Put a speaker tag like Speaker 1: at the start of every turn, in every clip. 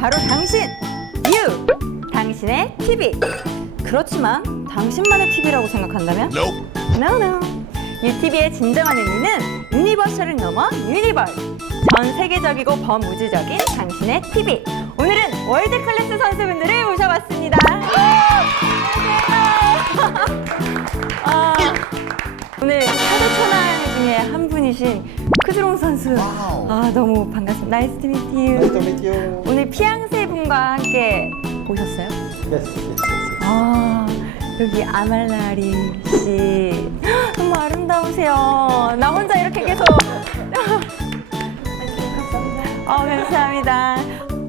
Speaker 1: 바로 당신! You! 당신의 TV! 그렇지만 당신만의 TV라고 생각한다면? No, no. UTV의 진정한 의미는 유니버셜을 넘어 유니벌. 전 세계적이고 범우주적인 당신의 TV. 오늘은 월드 클래스 선수분들을 모셔봤습니다. 아, 오늘 타도천왕 중에 한 분이신 크드롱 선수. 아, 너무 반갑습니다. Nice to meet you.
Speaker 2: Nice to meet you.
Speaker 1: 오늘 피앙세 분과 함께 오셨어요?
Speaker 2: Yes, yes, yes.
Speaker 1: 아, 여기 아말라리 씨. 너무 아름다우세요. 나 혼자 이렇게 계속. 어, 감사합니다.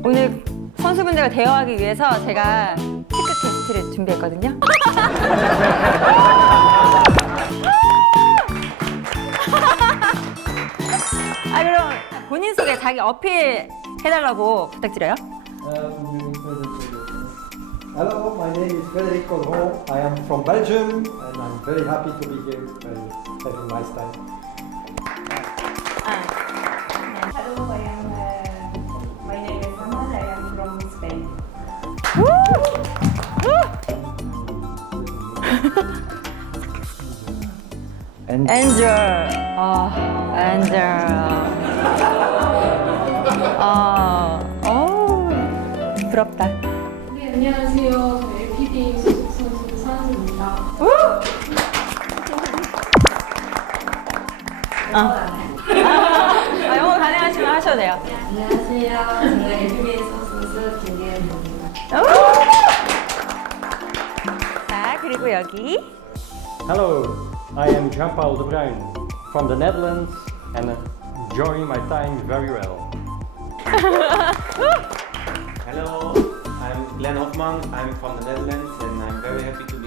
Speaker 1: 오늘 선수분들과 대화하기 위해서 제가 체크 테스트를 준비했거든요. 본인 소개 자기 어필 해달라고 부탁드려요.
Speaker 2: Um, hello, my name is Frédéric Colron. I am from Belgium and I'm very happy to be here and having a nice time.
Speaker 1: 아,
Speaker 3: Hello, I am. Uh, my name is Amal. I am from Spain.
Speaker 2: And
Speaker 1: 엔젤. 아, 엔젤. 아, 어우, 부럽다.
Speaker 4: 네, 안녕하세요. 저 LPD 소속 선수 서한수입니다.
Speaker 1: 아, 영어 가능하시면 하셔도 돼요.
Speaker 3: 안녕하세요. 저는 LPBA 선수 김예은입니다.
Speaker 1: 자, 그리고 여기.
Speaker 5: Hello, I am Jean-Paul de Bruin from the Netherlands and enjoying my time very well.
Speaker 6: Hello, I'm Glenn Hofman. I'm from the Netherlands and I'm very happy to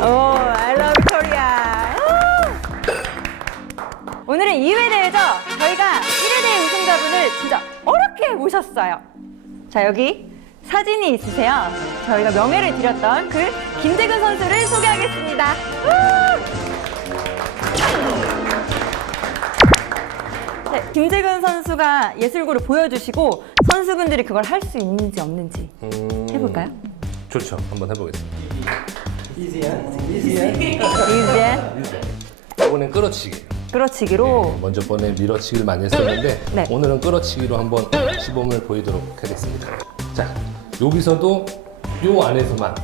Speaker 1: 오,
Speaker 7: I love Korea.
Speaker 1: 오늘은 2회 대회죠? 저희가 1회 대회 우승자분을 진짜 어렵게 모셨어요. 자, 여기 사진이 있으세요. 저희가 명예를 드렸던 그 김재근 선수를 소개하겠습니다. 네, 김재근 선수가 예술고를 보여주시고 선수분들이 그걸 할 수 있는지 없는지 해볼까요?
Speaker 8: 좋죠. 한번 해보겠습니다.
Speaker 2: Easy? Easy, eh?
Speaker 1: 이제
Speaker 8: 이번엔 끌어치기.
Speaker 1: 끌어치기로
Speaker 8: 먼저 번에 밀어치기를 많이 했었는데
Speaker 1: 네.
Speaker 8: 오늘은 끌어치기로 한번 시범을 보이도록 하겠습니다. 자, 여기서도 요 안에서만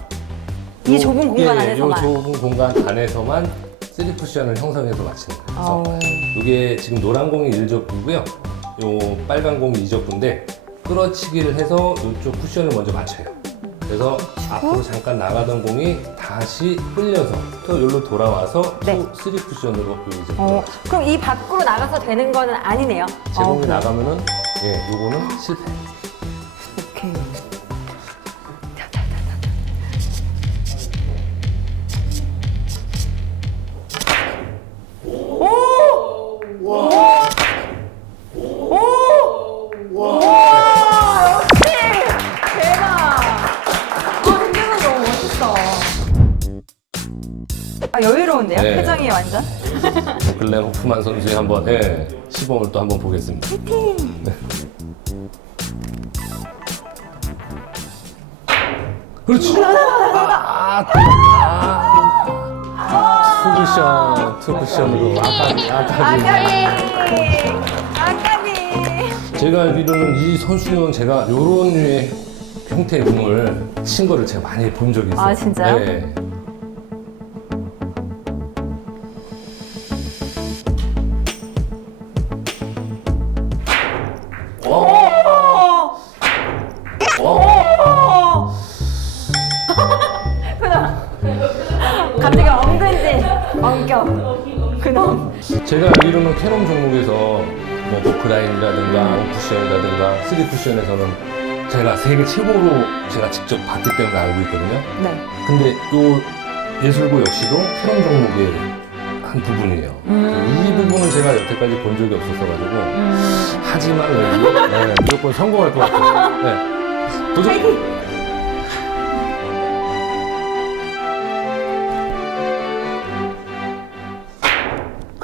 Speaker 1: 이
Speaker 8: 요-
Speaker 1: 좁은 공간
Speaker 8: 예,
Speaker 1: 안에서만.
Speaker 8: 요 좁은 공간 안에서만 3 쿠션을 형성해서 맞히는 거예요. 그래서
Speaker 1: 어.
Speaker 8: 이게 지금 노란 공이 1접구고요. 요 빨간 공이 2접구인데 끌어치기를 해서 이쪽 쿠션을 먼저 맞춰요. 그래서 앞으로 잠깐 나가던 공이 다시 끌려서 또 여기로 돌아와서
Speaker 1: 네.
Speaker 8: 또3 쿠션으로 이제
Speaker 1: 어, 그럼 이 밖으로 나가서 되는 거는 아니네요.
Speaker 8: 제공이
Speaker 1: 어, 그래요?
Speaker 8: 나가면은 예, 요거는 실패.
Speaker 1: 여유로운데요?
Speaker 8: 네.
Speaker 1: 표정이 완전?
Speaker 8: 글렌 호프만 선수의 한번 예, 시범을 또 한번 보겠습니다. 네. 그렇지. 아, 아, 투쿠션, 투쿠션으로 아까비, 아까비.
Speaker 1: 아까비! 아까비!
Speaker 8: 제가 알기로는 이 선수는 제가 요런 류의 형태의 공을 친 거를 제가 많이 본 적이 있어요.
Speaker 1: 아, 진짜요?
Speaker 8: 네. 제가 알기로는 캐rom 종목에서 뭐 노크라인이라든가 오쿠션이라든가 쓰리 쿠션에서는 제가 세계 최고로 제가 직접 봤기 때문에 알고 있거든요.
Speaker 1: 네.
Speaker 8: 근데 요 예술고 역시도 캐rom 종목에 중요한 부분이에요. 이 부분은 제가 여태까지 본 적이 없었어가지고 하지만 왠지 네, 무조건 성공할 것 같아요. 네. 도전.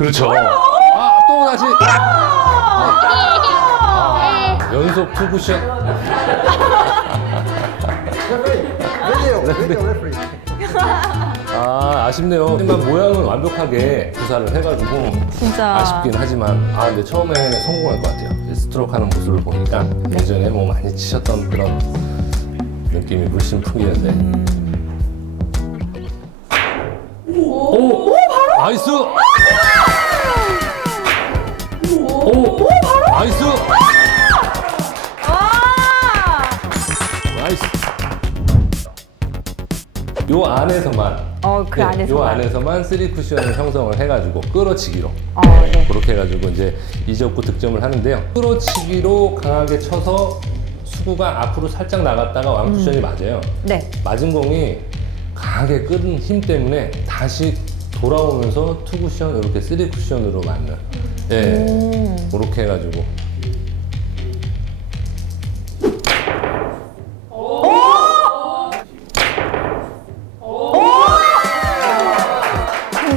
Speaker 8: 그렇죠. 아, 또 다시. 아, 연속 투 쿠션.
Speaker 2: Video, video referee.
Speaker 8: 아, 아쉽네요. 하지만 모양은 완벽하게 구사를 해가지고
Speaker 1: 진짜.
Speaker 8: 아쉽긴 하지만 아 근데 처음에 성공할 것 같아요. 스트로크 하는 모습을 보니까 예전에 뭐 많이 치셨던 그런 느낌이 물씬 풍기는데. 오, 나이스. 나이스.
Speaker 1: 와!
Speaker 8: 나이스. 요 안에서만
Speaker 1: 어, 그
Speaker 8: 네,
Speaker 1: 안에서.
Speaker 8: 요 안에서만 쓰리 쿠션을 형성을 해가지고 끌어치기로
Speaker 1: 어, 네.
Speaker 8: 그렇게 해가지고 이제 이적구 득점을 하는데요. 끌어치기로 강하게 쳐서 수구가 앞으로 살짝 나갔다가 왕 쿠션이 맞아요.
Speaker 1: 네.
Speaker 8: 맞은 공이 강하게 끄는 힘 때문에 다시 돌아오면서 투 쿠션 이렇게 쓰리 쿠션으로 맞는. 예. 그렇게 해가지고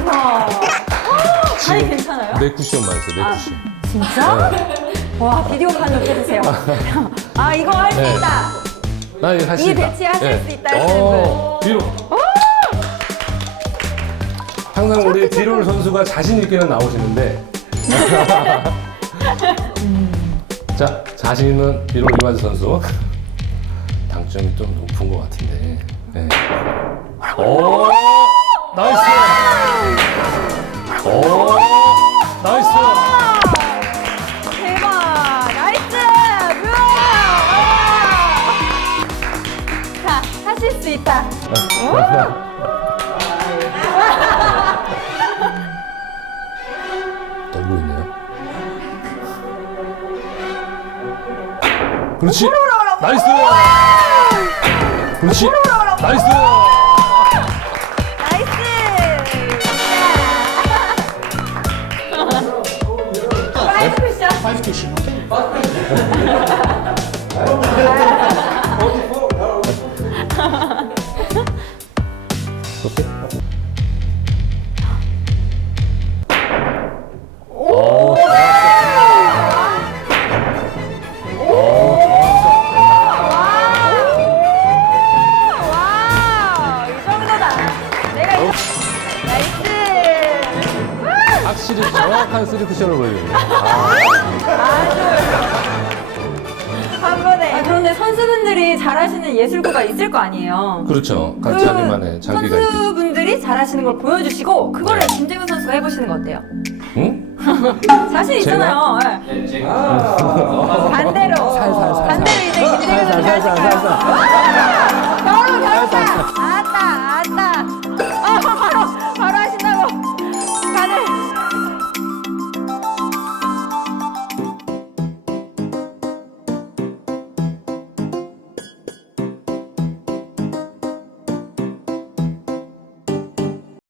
Speaker 1: 우와. 아니, 괜찮아요?
Speaker 8: 네 쿠션 맞았어요. 네
Speaker 1: 아.
Speaker 8: 쿠션.
Speaker 1: 진짜? 와, 비디오 판좀 해주세요. 아, 이거 할 수
Speaker 8: 네.
Speaker 1: 있다.
Speaker 8: 나 이거 할수
Speaker 1: 이
Speaker 8: 있다.
Speaker 1: 배치하실 수 있다 하시는
Speaker 8: 어, 비로. 항상 우리 비롤 선수가 자신 있게는 나오시는데. 자, 자신 있는 비롤 이만수 선수. 당점이 좀 높은 것 같은데. 네. 오, 나이스. 오, 나이스.
Speaker 1: 대박! 나이스! 우와! 자, 하실 수 있다.
Speaker 8: 떨 그렇지. 나이스. 그렇지. 나이스.
Speaker 1: 나이스! 파이브 쿠션.
Speaker 7: Five cushion, okay?
Speaker 8: 오케 딱한 쓰리 쿠션을 보여줘요. 아,
Speaker 1: 그런데 선수분들이 잘하시는 예술구가 있을 거 아니에요.
Speaker 8: 그렇죠. 각 자기만의 장비가
Speaker 1: 선수분들이 잘하시는 걸 보여주시고 그거를 김재훈 선수가 해보시는 거 어때요?
Speaker 8: 응?
Speaker 1: 자신 있잖아요. 예.
Speaker 6: 반대로. 반대로 이제 김재훈 선수 잘하실까요? 바로 갑시다.